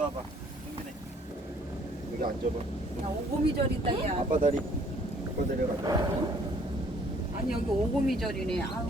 일로 와봐. 준비돼. 여기 앉아봐. 야, 오고미절이다, 야. 아빠 다리. 아빠 다리가. 아니, 여기 오고미절이네. 아우,